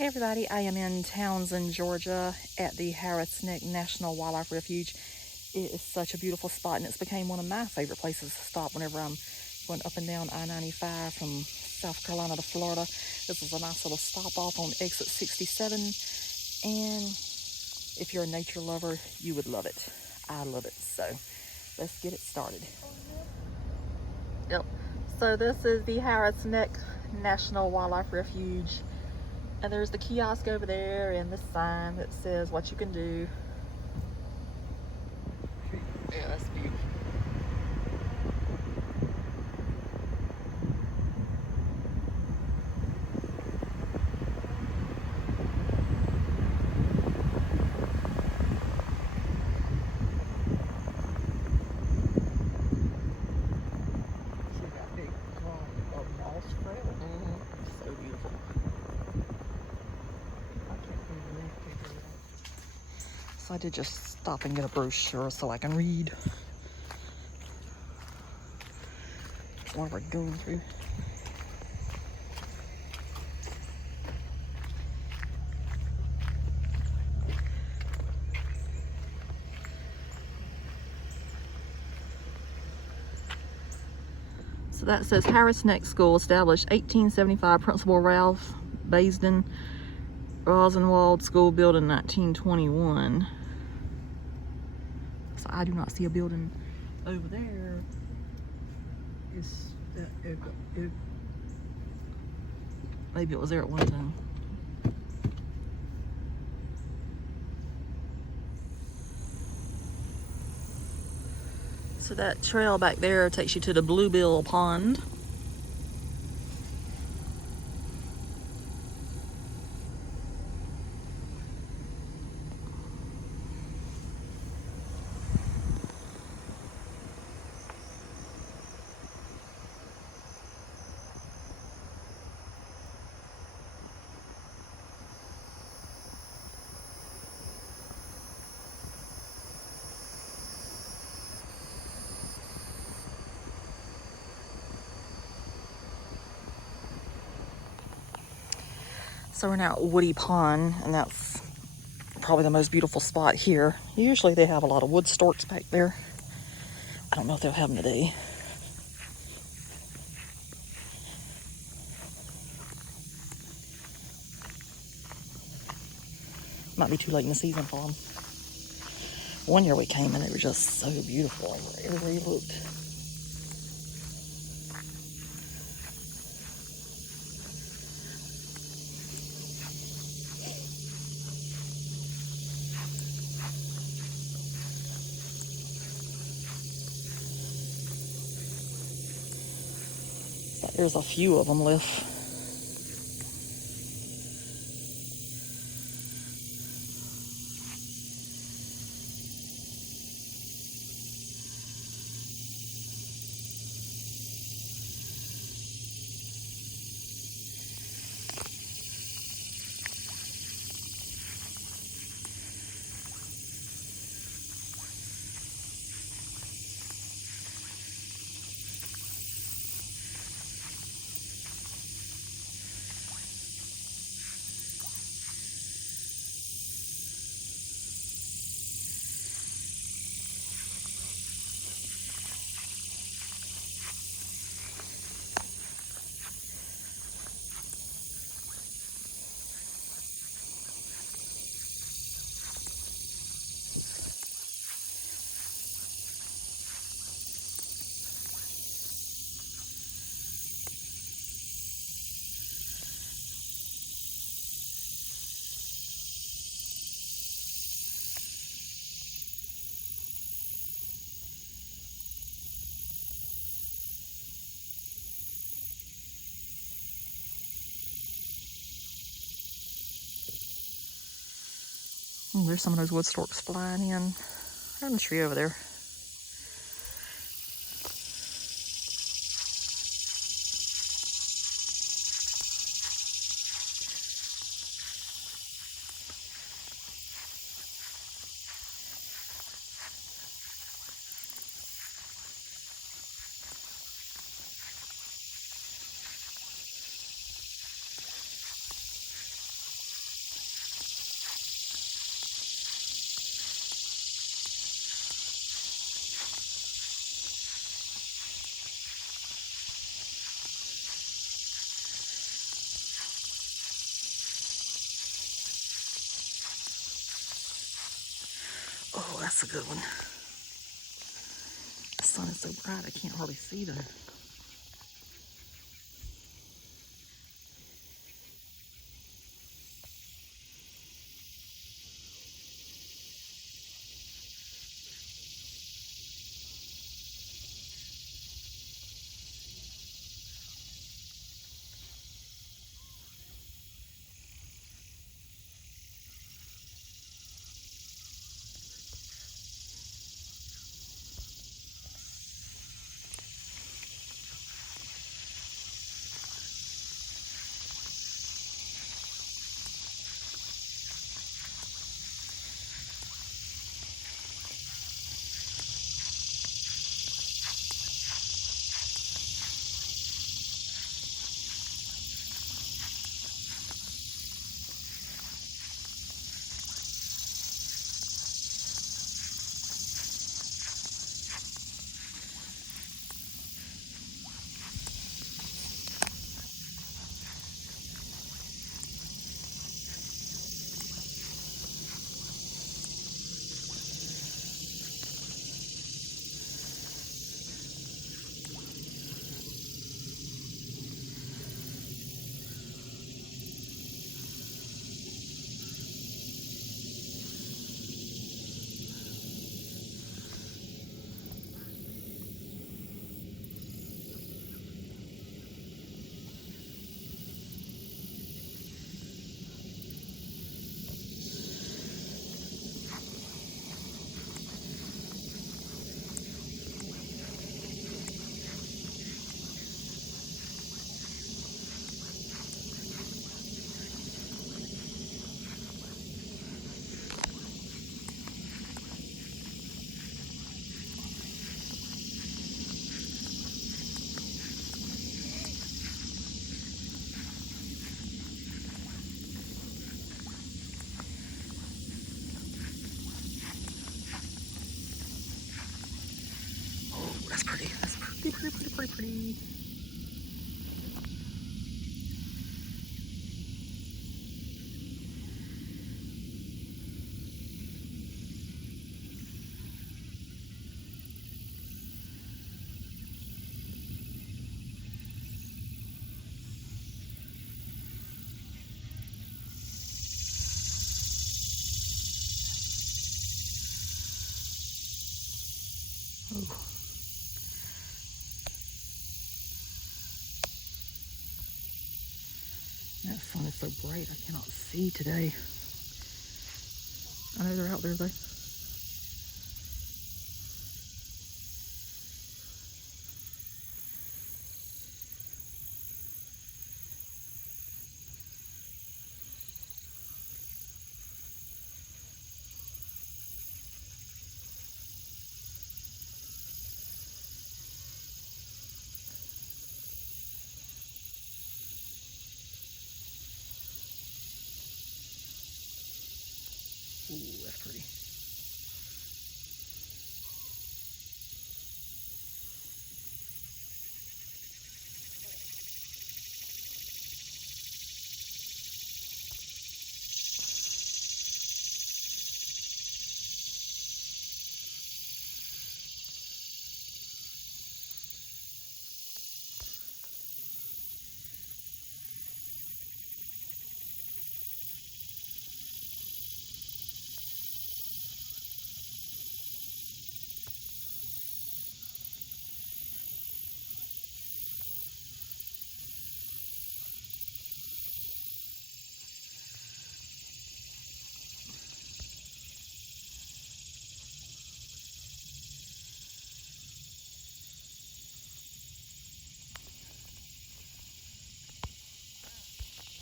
Hey everybody, I am in Townsend, Georgia at the Neck National Wildlife Refuge. It is such a beautiful spot and it's become one of my favorite places to stop whenever I'm going up and down I-95 from South Carolina to Florida. This is a nice little stop off on exit 67, and if you're a nature lover, you would love it. I love it, so let's get it started. Yep, so this is the Neck National Wildlife Refuge. And there's the kiosk over there and the sign that says what you can do. Yeah, that's beautiful. See that big clump of moss trail? So beautiful. So I did just stop and get a brochure so I can read while we're going through. So that says Harris Neck School, established 1875, Principal Ralph Basden, Rosenwald School, built in 1921. So I do not see a building over there. Maybe it was there at one time. So that trail back there takes you to the Bluebill Pond. So we're now at Woody Pond, and that's probably the most beautiful spot here. Usually they have a lot of wood storks back there. I don't know if they'll have them today. Might be too late in the season for them. One year we came and they were just so beautiful everywhere you looked. There's a few of them left. Oh, there's some of those wood storks flying in. They're in the tree over there. that's a good one. The sun is so bright I can't hardly see them. That's pretty. That's pretty. Oh. That sun is so bright I cannot see today. I know they're out there though. Ooh, that's pretty.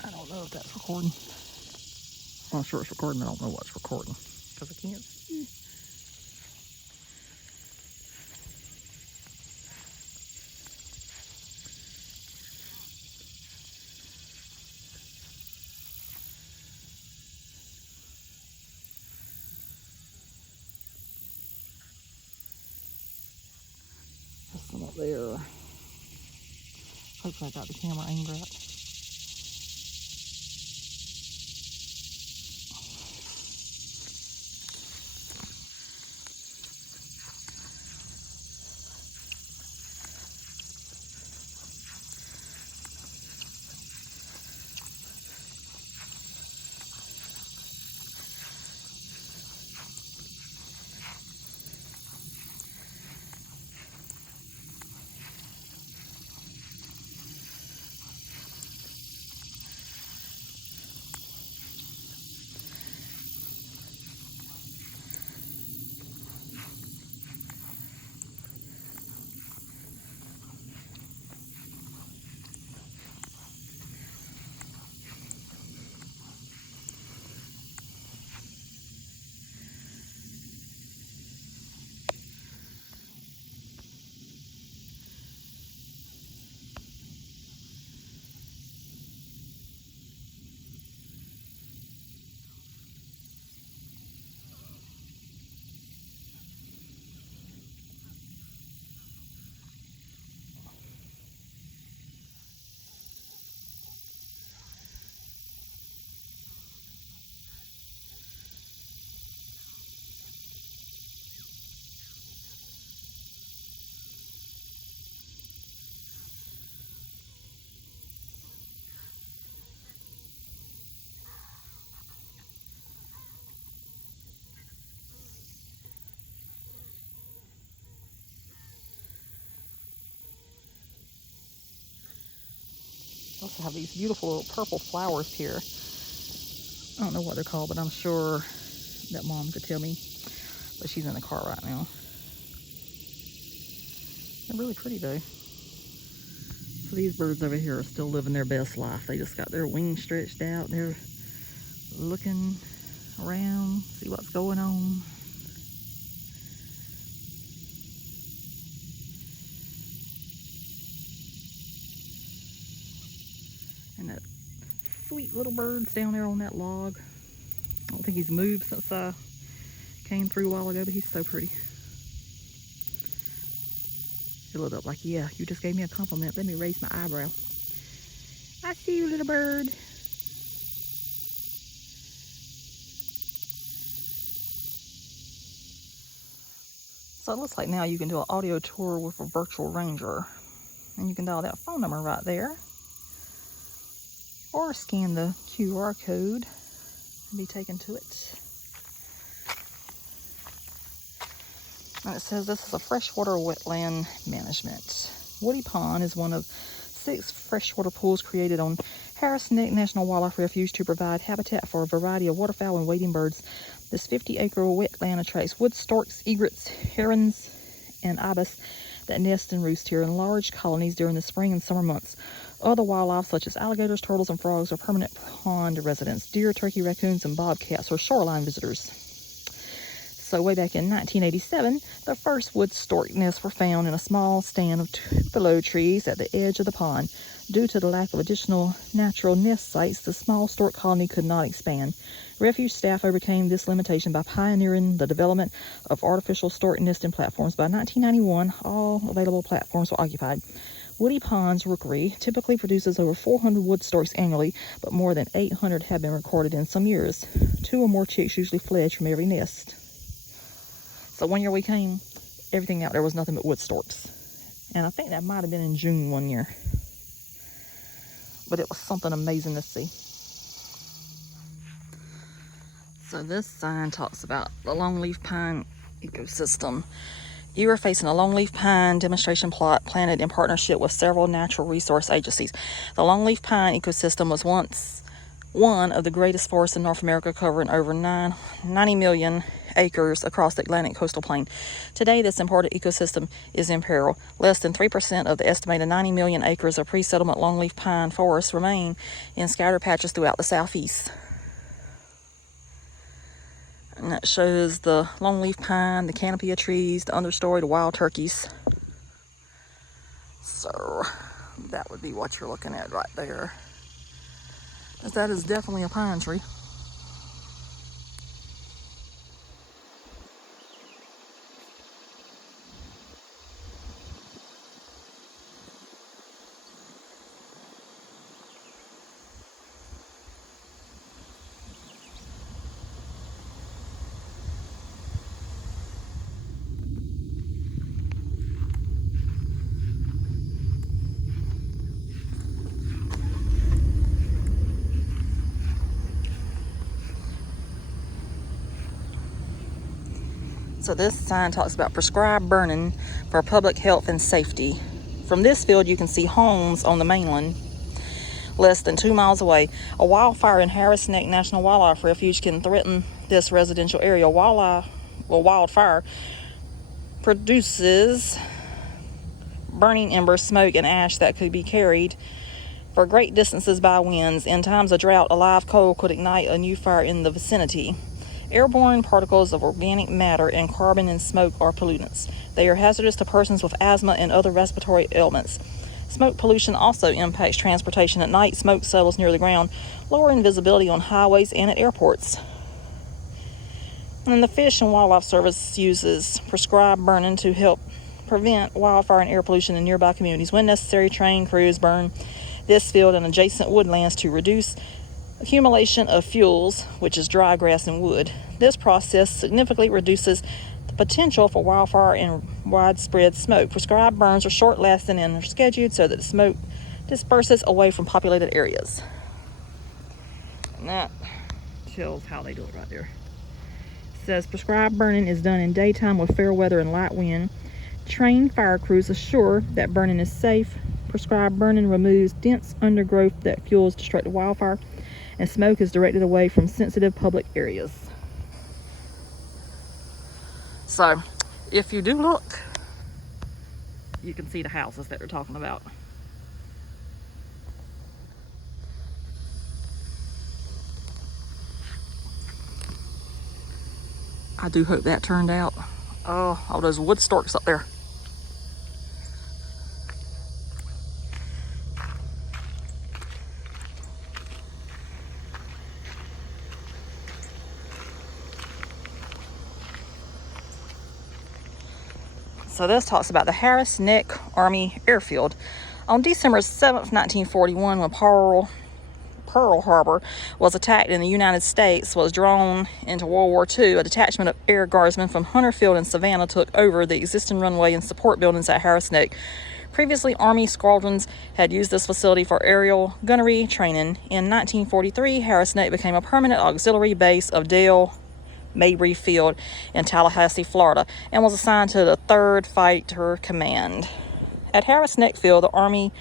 I don't know if that's recording. Well, I'm sure it's recording. I don't know what's recording because I can't see. There's some up there. Hopefully I got the camera aimed right. They have these beautiful little purple flowers here. I don't know what they're called, but I'm sure that Mom could tell me. But she's in the car right now. They're really pretty though. So these birds over here are still living their best life. They just got their wings stretched out. They're looking around, see what's going on. And that sweet little bird's down there on that log. I don't think he's moved since I came through a while ago, but he's so pretty. He looked up like, yeah, you just gave me a compliment. Let me raise my eyebrow. I see you, little bird. So it looks like now you can do an audio tour with a virtual ranger. And you can dial that phone number right there. Or scan the QR code and be taken to it. And it says this is a freshwater wetland management. Woody Pond is one of 6 freshwater pools created on Harris Neck National Wildlife Refuge to provide habitat for a variety of waterfowl and wading birds. This 50-acre wetland attracts wood storks, egrets, herons, and ibis that nest and roost here in large colonies during the spring and summer months. Other wildlife such as alligators, turtles, and frogs are permanent pond residents. Deer, turkey, raccoons, and bobcats are shoreline visitors. So way back in 1987, the first wood stork nests were found in a small stand of tupelo trees at the edge of the pond. Due to the lack of additional natural nest sites, the small stork colony could not expand. Refuge staff overcame this limitation by pioneering the development of artificial stork nesting platforms. By 1991, all available platforms were occupied. Woody Pond's rookery typically produces over 400 wood storks annually, but more than 800 have been recorded in some years. 2 or more chicks usually fledge from every nest. So one year we came, everything out there was nothing but wood storks. And I think that might have been in June one year. But it was something amazing to see. So this sign talks about the longleaf pine ecosystem. You are facing a longleaf pine demonstration plot planted in partnership with several natural resource agencies. The longleaf pine ecosystem was once one of the greatest forests in North America, covering over 90 million acres across the Atlantic coastal plain. Today, this important ecosystem is in peril. Less than 3% of the estimated 90 million acres of pre-settlement longleaf pine forests remain in scattered patches throughout the southeast. And that shows the longleaf pine, the canopy of trees, the understory, the wild turkeys. So that would be what you're looking at right there. That is definitely a pine tree. So this sign talks about prescribed burning for public health and safety. From this field, you can see homes on the mainland less than 2 miles away. A wildfire in Harris Neck National Wildlife Refuge can threaten this residential area. Wildfire produces burning embers, smoke, and ash that could be carried for great distances by winds. In times of drought, a live coal could ignite a new fire in the vicinity. Airborne particles of organic matter and carbon and smoke are pollutants. They are hazardous to persons with asthma and other respiratory ailments. Smoke pollution also impacts transportation at night. Smoke settles near the ground, lowering visibility on highways and at airports. And the Fish and Wildlife Service uses prescribed burning to help prevent wildfire and air pollution in nearby communities. When necessary, train crews burn this field and adjacent woodlands to reduce accumulation of fuels, which is dry grass and wood. This process significantly reduces the potential for wildfire and widespread smoke. Prescribed burns are short-lasting and are scheduled so that the smoke disperses away from populated areas. And that tells how they do it right there. It says prescribed burning is done in daytime with fair weather and light wind. Trained fire crews assure that burning is safe, prescribed burning removes dense undergrowth that fuels destructive wildfire, and smoke is directed away from sensitive public areas. So, if you do look, you can see the houses that they're talking about. I do hope that turned out. Oh, all those wood storks up there. So this talks about the Harris Neck Army Airfield. On December 7th, 1941, when Pearl Harbor was attacked in the United States was drawn into World War II, a detachment of Air Guardsmen from Hunter Field and Savannah took over the existing runway and support buildings at Harris Neck. Previously, Army squadrons had used this facility for aerial gunnery training. In 1943, Harris Neck became a permanent auxiliary base of Dale Mabry Field in Tallahassee, Florida, and was assigned to the 3rd Fighter Command. At Harris Neck Field, the Army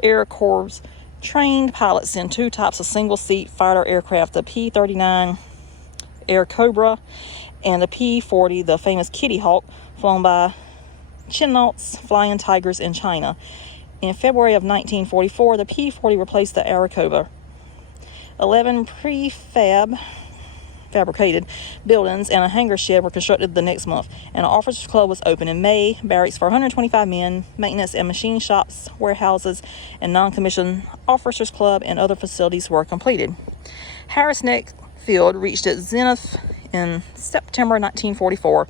Air Corps trained pilots in 2 types of single-seat fighter aircraft, the P-39 Air Cobra and the P-40, the famous Kitty Hawk, flown by Chinouts, Flying Tigers in China. In February of 1944, the P-40 replaced the Air Cobra. 11 fabricated buildings and a hangar shed were constructed the next month. An officers' club was opened in May, barracks for 125 men, maintenance and machine shops, warehouses, and non-commissioned officers' club and other facilities were completed. Harris Neck Field reached its zenith in September 1944.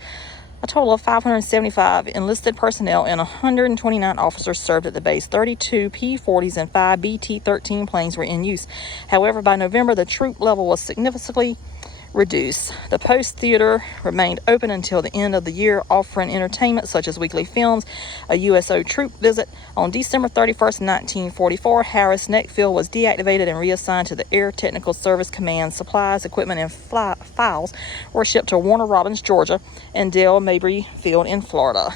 A total of 575 enlisted personnel and 129 officers served at the base. 32 P-40s and 5 BT-13 planes were in use. However, by November, the troop level was significantly reduced. The Post Theater remained open until the end of the year, offering entertainment such as weekly films, a USO troop visit. On December 31st, 1944, Harris Neck Field was deactivated and reassigned to the Air Technical Service Command. Supplies, equipment, and files were shipped to Warner Robins, Georgia, and Dale Mabry Field in Florida.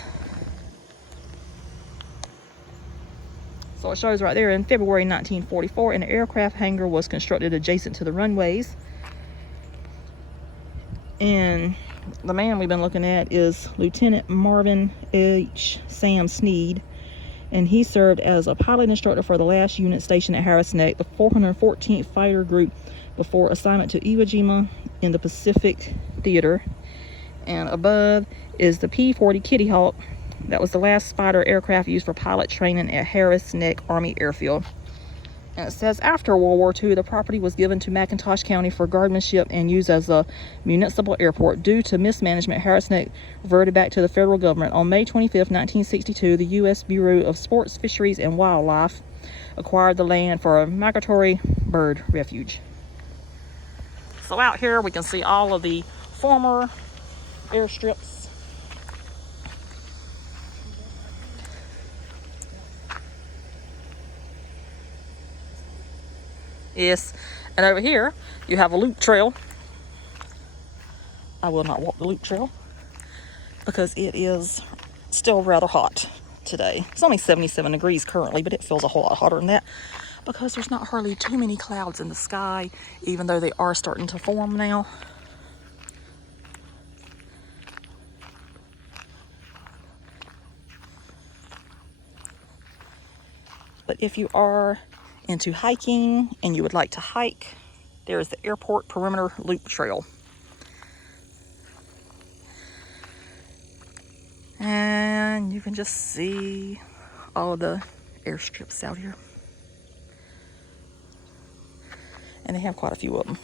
So it shows right there in February 1944, an aircraft hangar was constructed adjacent to the runways. And the man we've been looking at is Lieutenant Marvin H. Sam Sneed, and he served as a pilot instructor for the last unit stationed at Harris Neck, the 414th Fighter Group, before assignment to Iwo Jima in the Pacific Theater. And above is the P-40 Kitty Hawk. That was the last fighter aircraft used for pilot training at Harris Neck Army Airfield. And it says, after World War II, the property was given to McIntosh County for guardsmanship and used as a municipal airport. Due to mismanagement, Harris Neck reverted back to the federal government. On May 25, 1962, the U.S. Bureau of Sports, Fisheries, and Wildlife acquired the land for a migratory bird refuge. So out here, we can see all of the former airstrips. Yes, and over here you have a loop trail. I will not walk the loop trail because it is still rather hot today. It's only 77 degrees currently, but it feels a whole lot hotter than that because there's not hardly too many clouds in the sky, even though they are starting to form now. But if you are into hiking and you would like to hike, there is the Airport Perimeter Loop Trail. And you can just see all the airstrips out here. And they have quite a few of them.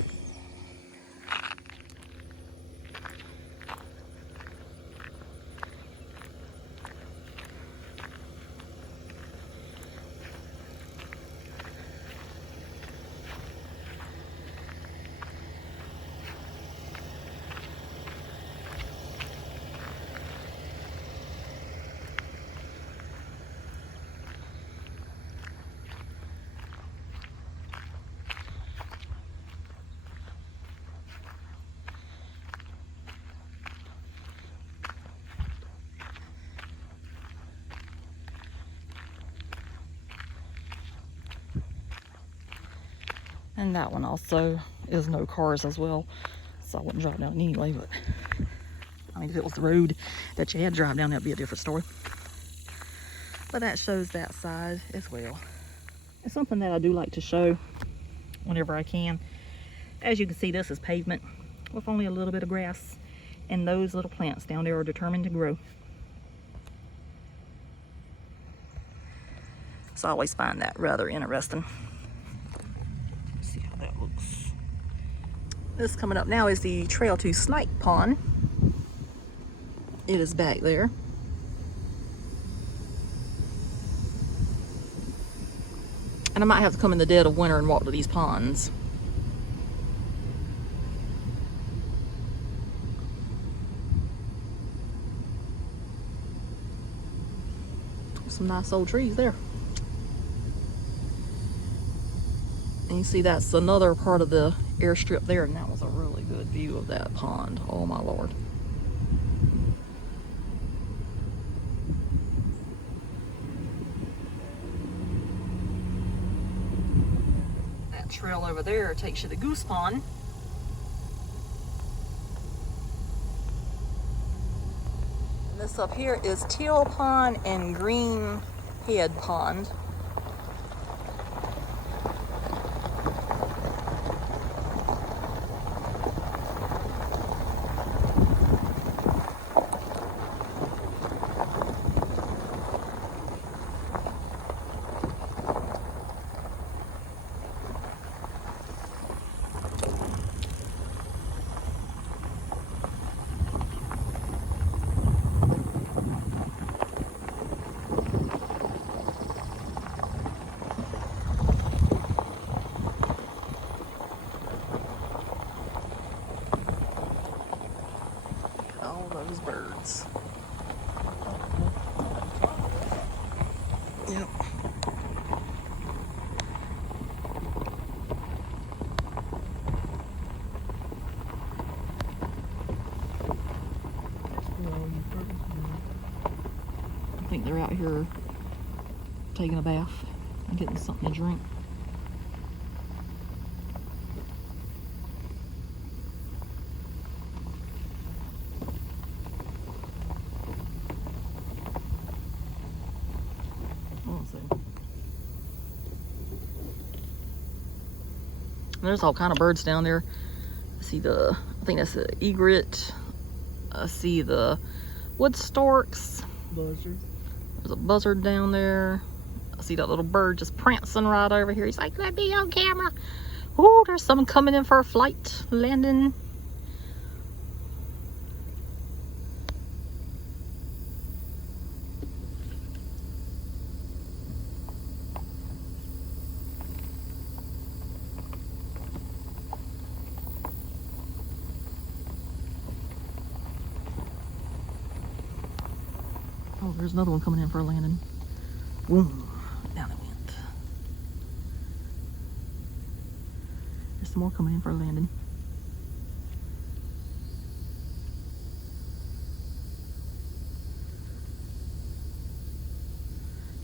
And that one also is no cars as well, so I wouldn't drive down it anyway. But I mean, if it was the road that you had to drive down, that'd be a different story. But that shows that side as well. It's something that I do like to show whenever I can. As you can see, this is pavement with only a little bit of grass, and those little plants down there are determined to grow. So I always find that rather interesting. Let's see how that looks. This coming up now is the trail to Snipe Pond. It is back there. And I might have to come in the dead of winter and walk to these ponds. Some nice old trees there. And you see that's another part of the airstrip there, and that was a really good view of that pond. Oh my Lord. That trail over there takes you to Goose Pond. And this up here is Teal Pond and Green Head Pond. Those birds. Yep. I think they're out here taking a bath and getting something to drink. There's all kind of birds down there. I see I think that's the egret. I see the wood storks. Buzzard. There's a buzzard down there. I see that little bird just prancing right over here. He's like, let me on camera. Oh, there's someone coming in for a flight landing. Oh, there's another one coming in for a landing. Boom, down it went. There's some more coming in for a landing.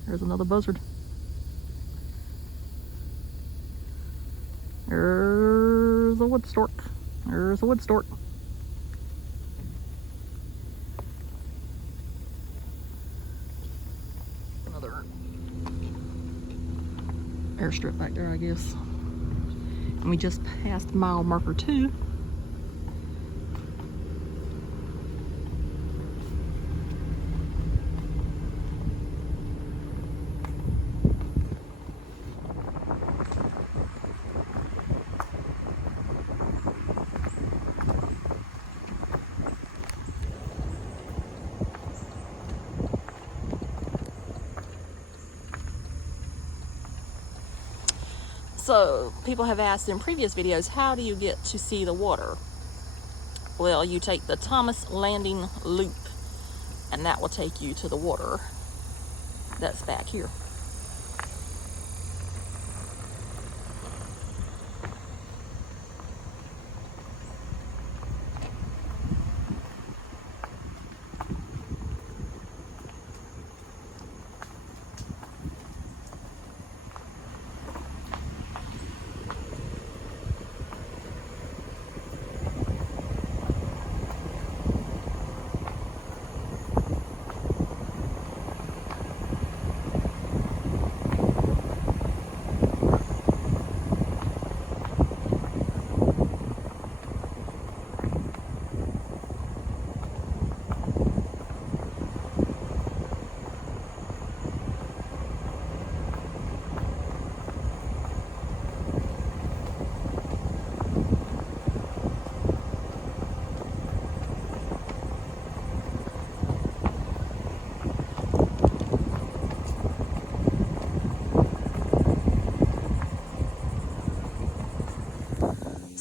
There's another buzzard. There's a wood stork. There's a wood stork. Airstrip back there, I guess. And we just passed mile marker 2. So people have asked in previous videos, how do you get to see the water? Well, you take the Thomas Landing Loop, and that will take you to the water that's back here.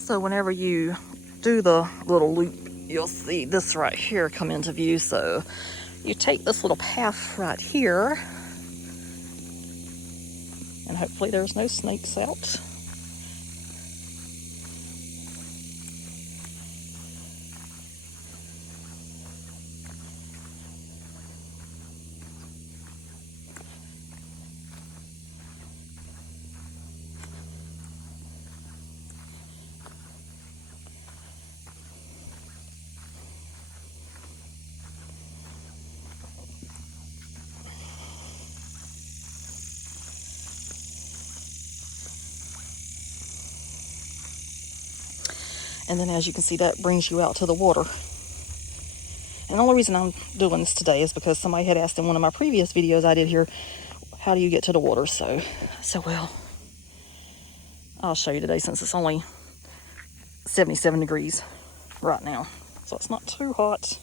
So whenever you do the little loop, you'll see this right here come into view. So you take this little path right here, and hopefully there's no snakes out. And then as you can see, that brings you out to the water. And the only reason I'm doing this today is because somebody had asked in one of my previous videos I did here, how do you get to the water? So well, I'll show you today since it's only 77 degrees right now. So it's not too hot.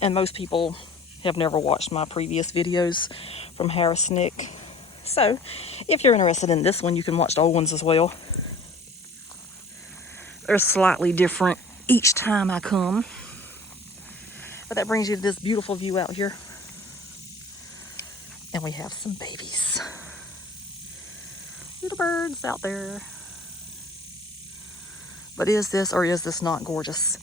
And most people have never watched my previous videos from Harris Neck. So if you're interested in this one, you can watch the old ones as well. They're slightly different each time I come. But that brings you to this beautiful view out here. And we have some babies. Little birds out there. But is this or is this not gorgeous?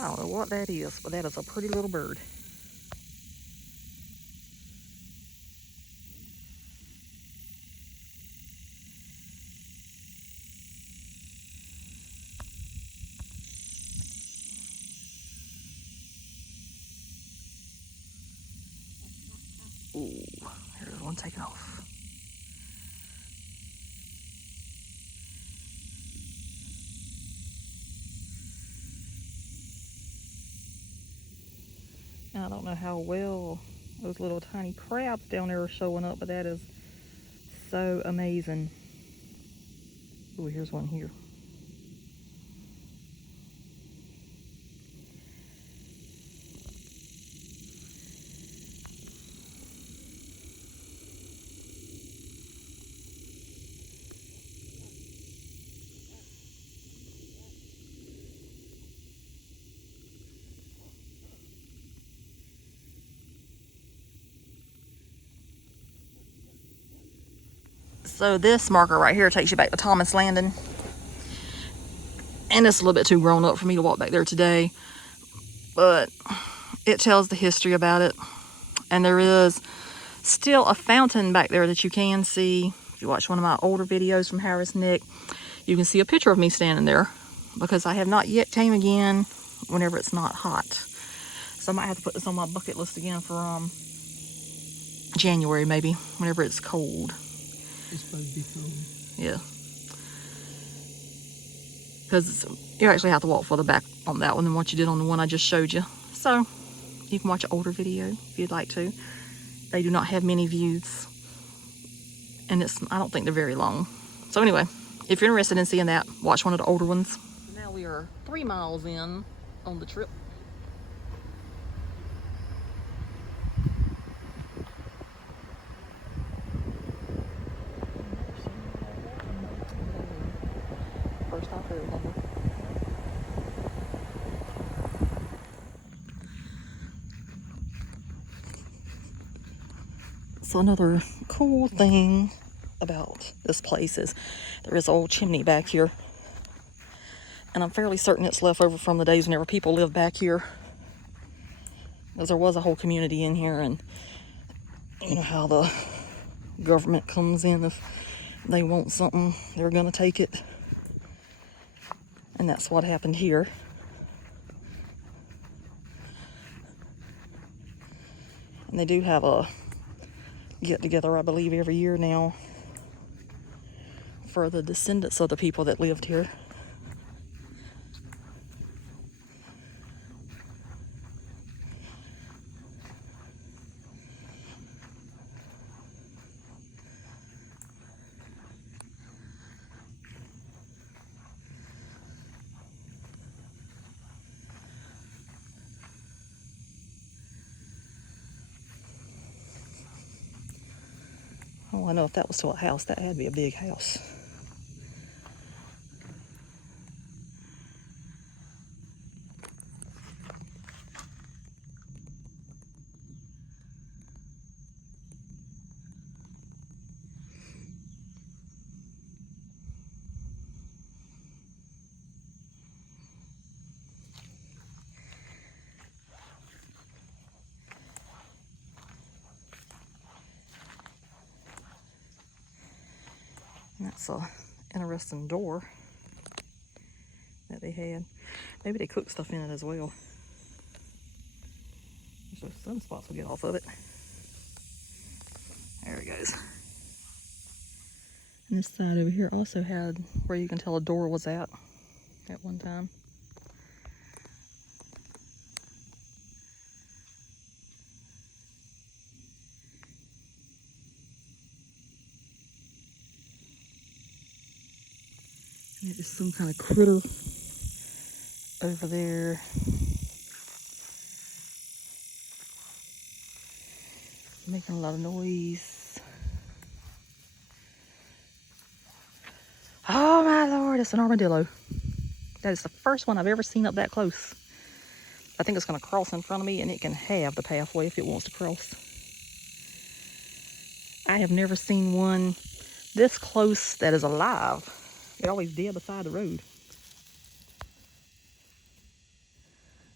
I don't know what that is, but that is a pretty little bird. Ooh, there's one taking off. I don't know how well those little tiny crabs down there are showing up, but that is so amazing. Ooh, here's one here. So this marker right here takes you back to Thomas Landing. And it's a little bit too grown up for me to walk back there today. But it tells the history about it. And there is still a fountain back there that you can see. If you watch one of my older videos from Harris Neck, you can see a picture of me standing there. Because I have not yet came again whenever it's not hot. So I might have to put this on my bucket list again for January maybe, whenever it's cold. It's supposed to be cold. Yeah. Because you actually have to walk further back on that one than what you did on the one I just showed you. So you can watch an older video if you'd like to. They do not have many views. And I don't think they're very long. So anyway, if you're interested in seeing that, watch one of the older ones. Now we are 3 miles in on the trip. First I've heard of them. So another cool thing about this place is there is an old chimney back here. And I'm fairly certain it's left over from the days whenever people lived back here. Because there was a whole community in here, and you know how the government comes in if they want something, they're gonna take it. And that's what happened here. And they do have a get together, I believe, every year now for the descendants of the people that lived here. Oh, I know if that was to a house, that had to be a big house. That's a interesting door that they had. Maybe they cooked stuff in it as well. So sunspots will get off of it. There it goes. And this side over here also had where you can tell a door was at one time. And there's some kind of critter over there. Making a lot of noise. Oh my Lord, it's an armadillo. That is the first one I've ever seen up that close. I think it's going to cross in front of me, and it can have the pathway if it wants to cross. I have never seen one this close that is alive. They're always dead beside the road.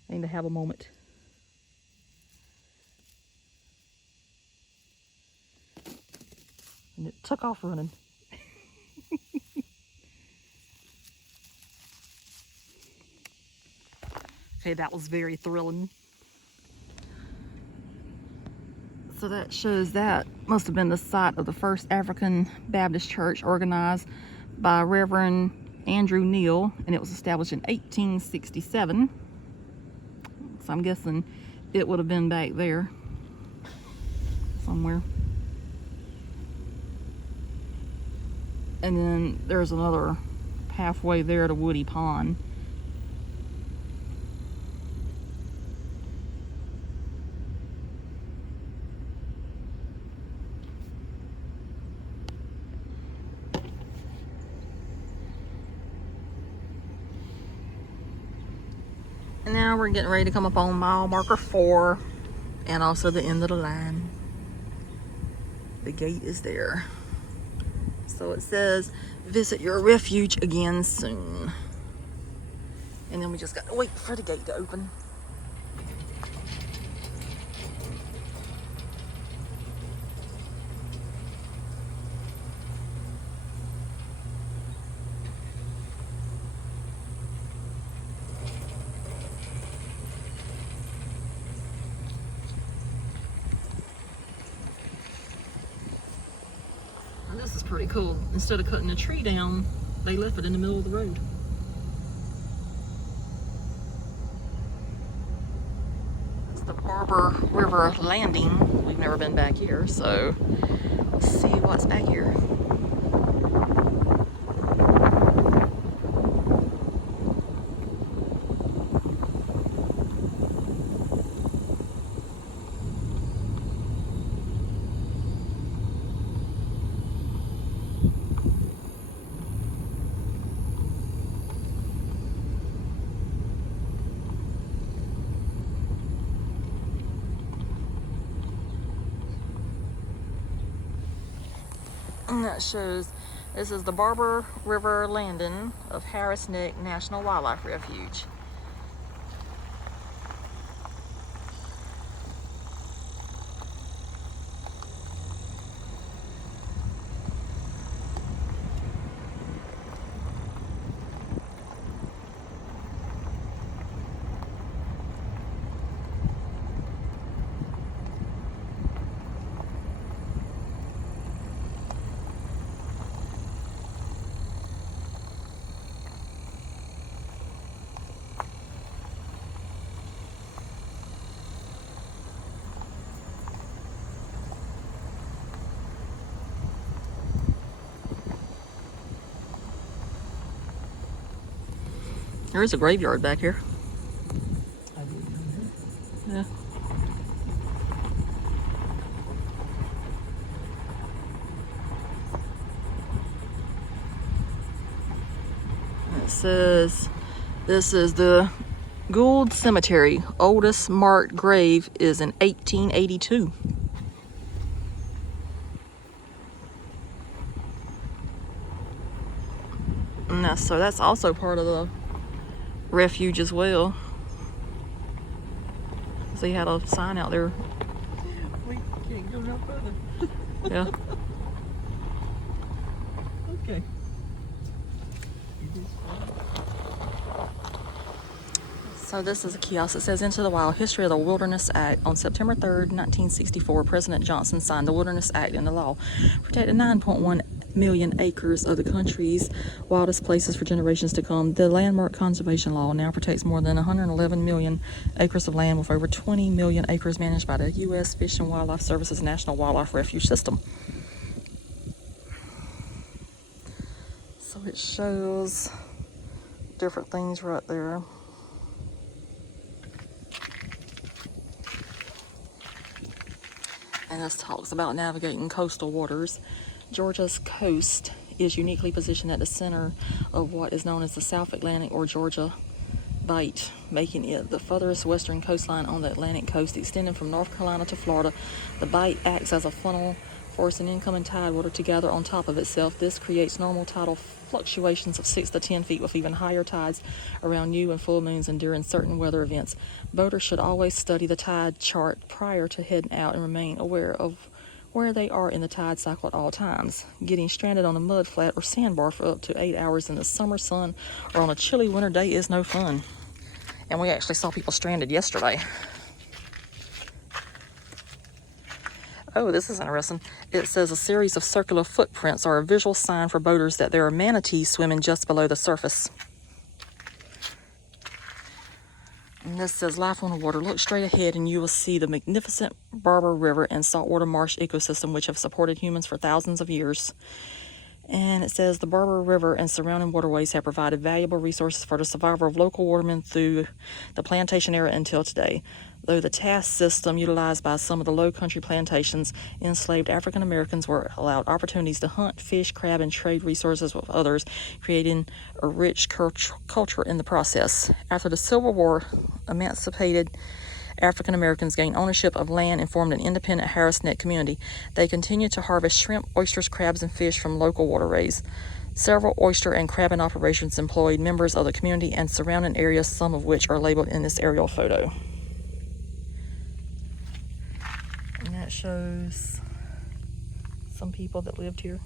I need to have a moment. And it took off running. Okay, that was very thrilling. So that shows that must have been the site of the first African Baptist church organized by Reverend Andrew Neal, and it was established in 1867. So I'm guessing it would have been back there somewhere. And then there's another pathway there to Woody Pond. And now we're getting ready to come up on mile marker 4 and also the end of the line. The gate is there. So it says, visit your refuge again soon. And then we just got to wait for the gate to open. This is pretty cool. Instead of cutting a tree down, they left it in the middle of the road. It's the Barbour River Landing. We've never been back here, so let's see what's back here. And that shows this is the Barbour River Landing of Neck National Wildlife Refuge. There is a graveyard back here. I didn't know that. Yeah. It says this is the Gould Cemetery. Oldest marked grave is in 1882. And so that's also part of the refuge as well. So he had a sign out there. We can't go no further. Yeah. Okay. So this is a kiosk that says Into the Wild, History of the Wilderness Act. On September 3rd, 1964, President Johnson signed the Wilderness Act into law, protected 9.1 million acres of the country's wildest places for generations to come. The landmark conservation law now protects more than 111 million acres of land, with over 20 million acres managed by the U.S. Fish and Wildlife Service's National Wildlife Refuge system. So it shows different things right there. And this talks about navigating coastal waters. Georgia's coast is uniquely positioned at the center of what is known as the South Atlantic or Georgia Bight, making it the furthest western coastline on the Atlantic coast, extending from North Carolina to Florida. The bight acts as a funnel, forcing incoming tide water to gather on top of itself. This creates normal tidal fluctuations of 6 to 10 feet, with even higher tides around new and full moons and during certain weather events. Boaters should always study the tide chart prior to heading out and remain aware of where they are in the tide cycle at all times. Getting stranded on a mud flat or sandbar for up to 8 hours in the summer sun or on a chilly winter day is no fun. And we actually saw people stranded yesterday. Oh, this is interesting. It says a series of circular footprints are a visual sign for boaters that there are manatees swimming just below the surface. And this says life on the water. Look straight ahead and you will see the magnificent Barbour River and saltwater marsh ecosystem which have supported humans for thousands of years. And it says the Barbour River and surrounding waterways have provided valuable resources for the survival of local watermen through the plantation era until today. Though the task system utilized by some of the low country plantations, enslaved African Americans were allowed opportunities to hunt, fish, crab, and trade resources with others, creating a rich culture in the process. After the Civil War, emancipated African Americans gained ownership of land and formed an independent Harris Neck community. They continued to harvest shrimp, oysters, crabs, and fish from local waterways. Several oyster and crabbing operations employed members of the community and surrounding areas, some of which are labeled in this aerial photo. And that shows some people that lived here.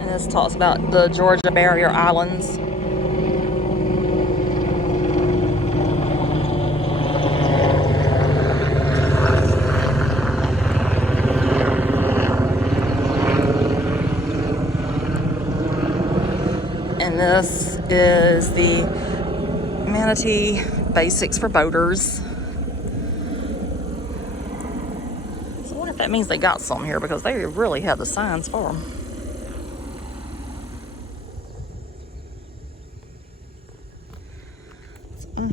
And this talks about the Georgia Barrier Islands. And this is the manatee basics for boaters. So I wonder if that means they got some here, because they really have the signs for them.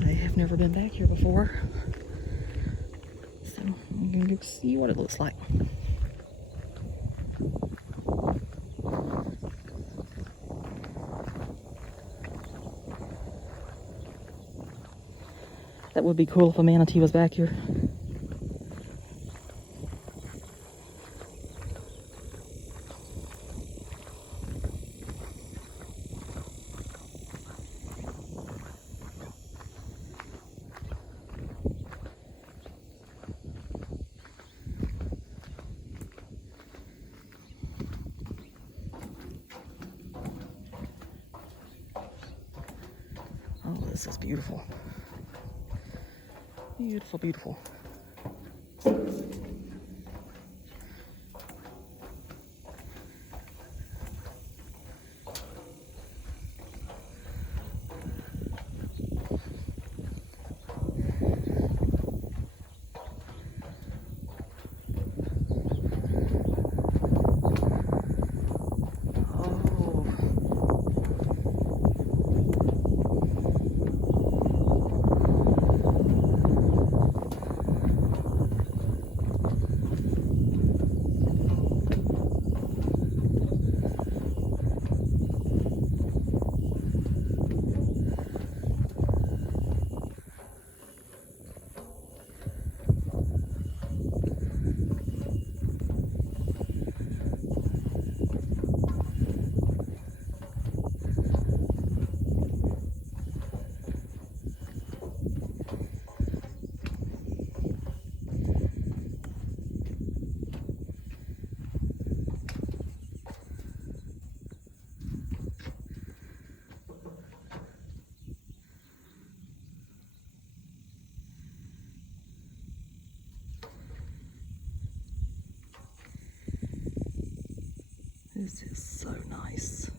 I have never been back here before, so I'm gonna go see what it looks like. That would be cool if a manatee was back here. Oh, this is beautiful. Beautiful, beautiful. This is so nice.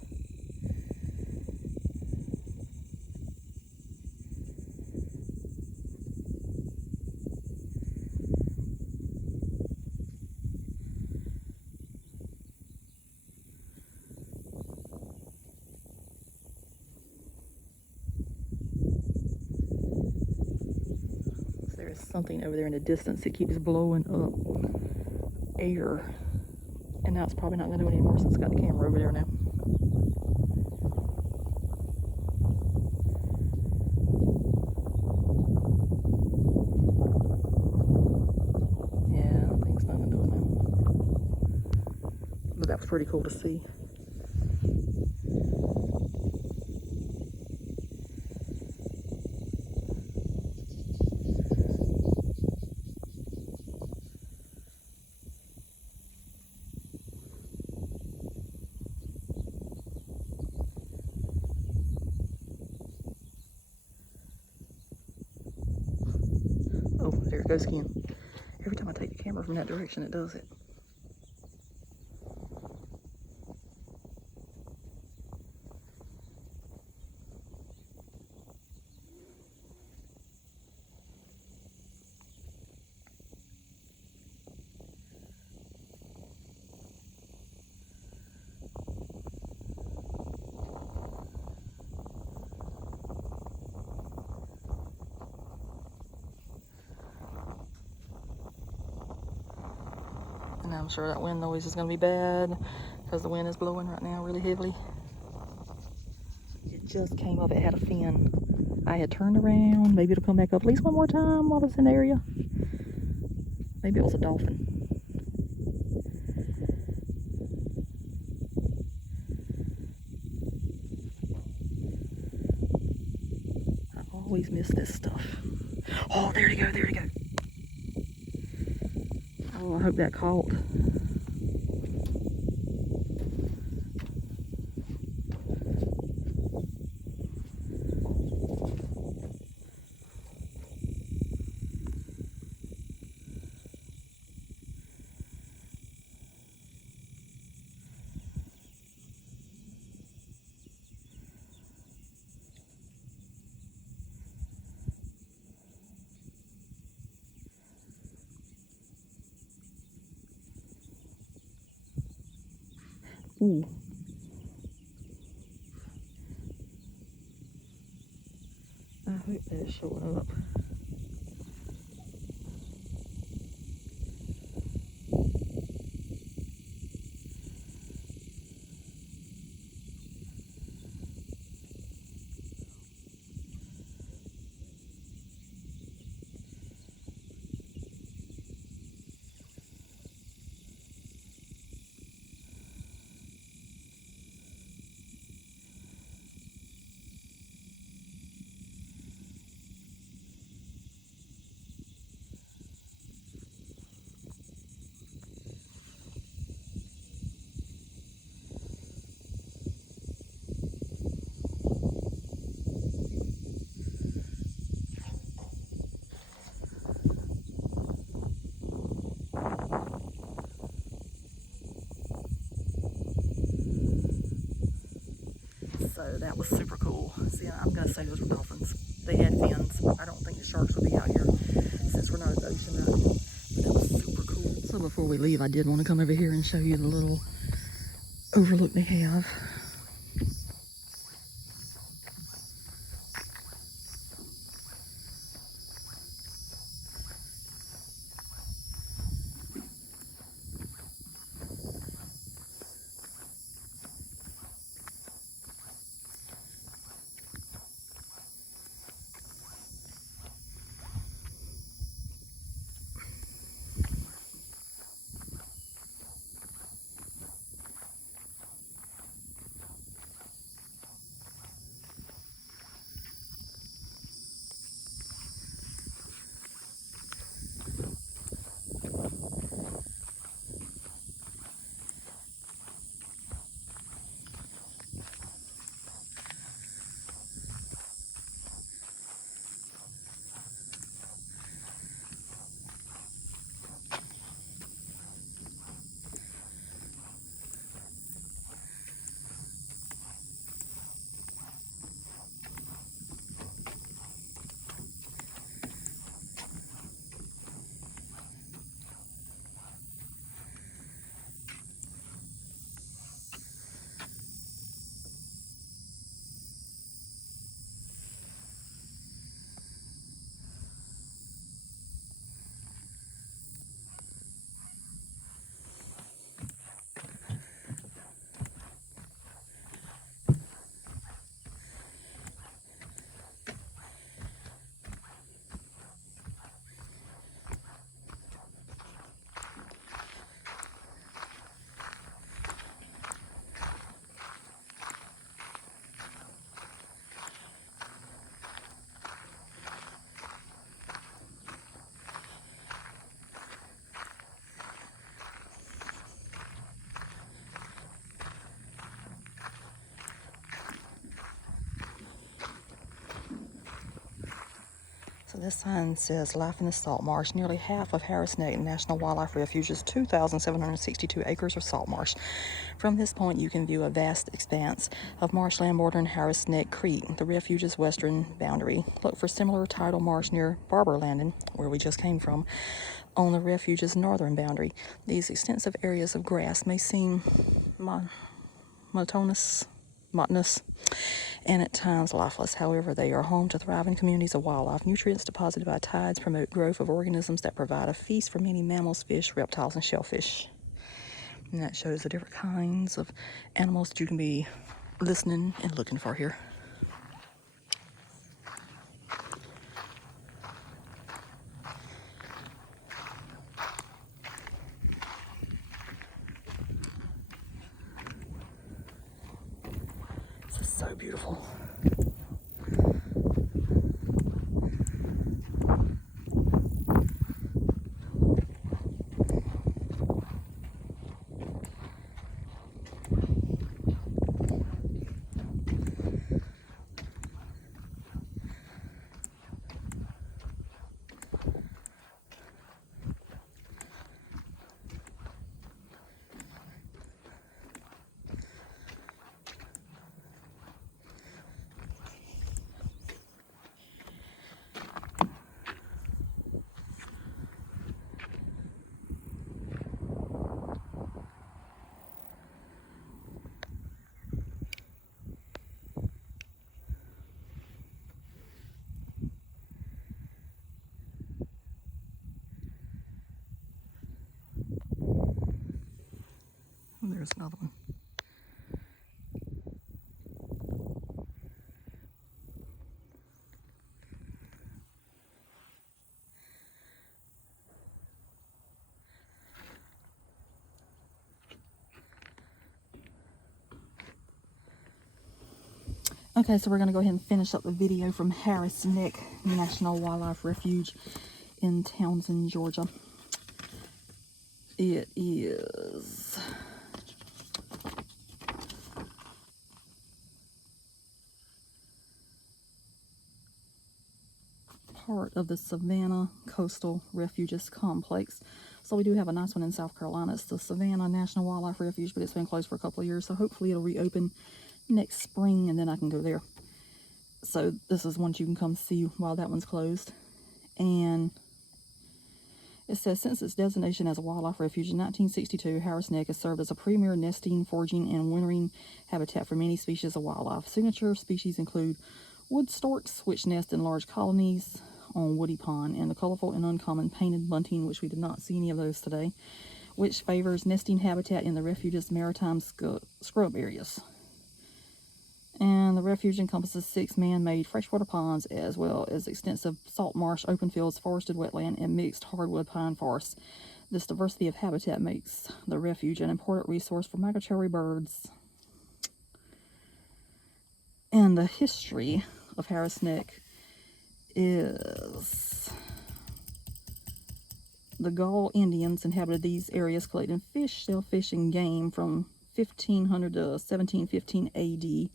There's something over there in the distance that keeps blowing up air. And now it's probably not going to do it anymore since it's got the camera over there now. Yeah, I think it's not going to do it now. But that was pretty cool to see. Oh, there it goes again. Every time I take the camera from that direction, it does it. And I'm sure that wind noise is going to be bad because the wind is blowing right now really heavily. It just came up. It had a fin. I had turned around. Maybe it'll come back up at least one more time while it's in the area. Maybe it was a dolphin. I always miss this stuff. Oh, there you go. There you go. Oh, I hope that caught. Ooh. I hope that's showing up. So that was super cool. See, I'm going to say those were dolphins. They had fins. I don't think the sharks will be out here since we're not at the ocean right now. But that was super cool. So before we leave, I did want to come over here and show you the little overlook they have. So this sign says Life in the Salt Marsh. Nearly half of Harris Neck National Wildlife Refuge is 2,762 acres of salt marsh. From this point, you can view a vast expanse of marshland bordering Harris Neck Creek, the refuge's western boundary. Look for similar tidal marsh near Barbour Landing, where we just came from, on the refuge's northern boundary. These extensive areas of grass may seem monotonous, and at times lifeless. However, they are home to thriving communities of wildlife. Nutrients deposited by tides promote growth of organisms that provide a feast for many mammals, fish, reptiles, and shellfish. And that shows the different kinds of animals that you can be listening and looking for here. This is so beautiful. There's another one. Okay, so we're going to go ahead and finish up the video from Harris Neck National Wildlife Refuge in Townsend, Georgia. It is part of the Savannah Coastal Refuges Complex. So we do have a nice one in South Carolina. It's the Savannah National Wildlife Refuge, but it's been closed for a couple of years, so hopefully it'll reopen next spring and then I can go there. So this is one you can come see while that one's closed. And it says, since its designation as a wildlife refuge in 1962, Harris Neck has served as a premier nesting, foraging, and wintering habitat for many species of wildlife. Signature species include wood storks, which nest in large colonies on woody pond, and the colorful and uncommon painted bunting, which we did not see any of those today, which favors nesting habitat in the refuge's maritime scrub areas. And the refuge encompasses 6 man-made freshwater ponds, as well as extensive salt marsh, open fields, forested wetland, and mixed hardwood pine forests. This diversity of habitat makes the refuge an important resource for migratory birds. And the history of Harris Neck is the Gaul Indians inhabited these areas, collecting fish, shellfish, and game from 1500 to 1715 AD.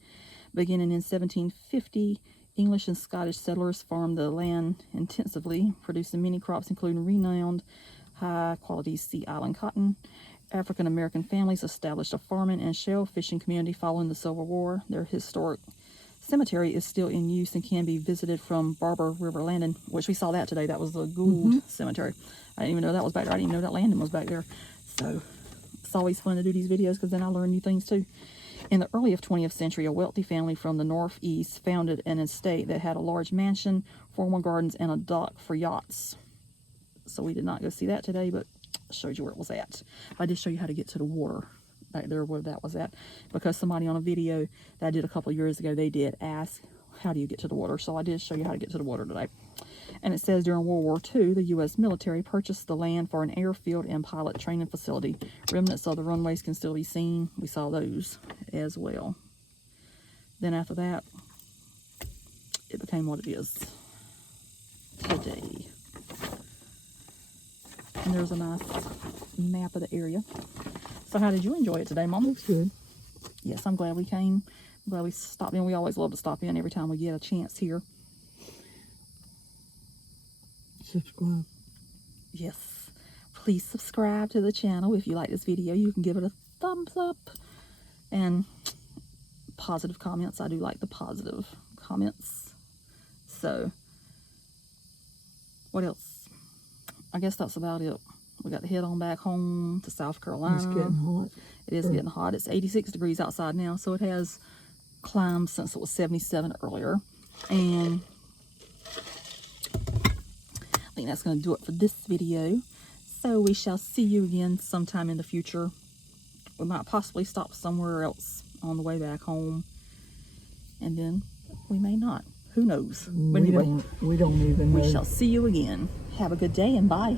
Beginning in 1750, English and Scottish settlers farmed the land intensively, producing many crops including renowned high-quality Sea Island cotton. African American families established a farming and shell fishing community following the Civil War. Their historic cemetery is still in use and can be visited from Barbour River Landing, which we saw that today. That was the Gould Cemetery. I didn't even know that was back there. I didn't even know that landing was back there. So it's always fun to do these videos because then I learn new things too. In the early 20th century, a wealthy family from the Northeast founded an estate that had a large mansion, formal gardens, and a dock for yachts. So we did not go see that today, but I showed you where it was at. I did show you how to get to the water back there where that was at, because somebody on a video that I did a couple of years ago, they did ask, how do you get to the water? So I did show you how to get to the water today. And it says during World War II, the U.S. military purchased the land for an airfield and pilot training facility. Remnants of the runways can still be seen. We saw those as well. Then after that, it became what it is today. And there's a nice map of the area. So how did you enjoy it today, Mom? Looks good. Yes, I'm glad we came. I'm glad we stopped in. We always love to stop in every time we get a chance here. subscribe. Yes. Please subscribe to the channel. If you like this video, you can give it a thumbs up. And positive comments. I do like the positive comments. So, what else? I guess that's about it. We got to head on back home to South Carolina. It's getting hot. It is getting hot. It's 86 degrees outside now, so it has climbed since it was 77 earlier. And I think that's going to do it for this video. So we shall see you again sometime in the future. We might possibly stop somewhere else on the way back home. And then we may not. Who knows? But anyway, We don't even know. we shall see you again. Have a good day and bye.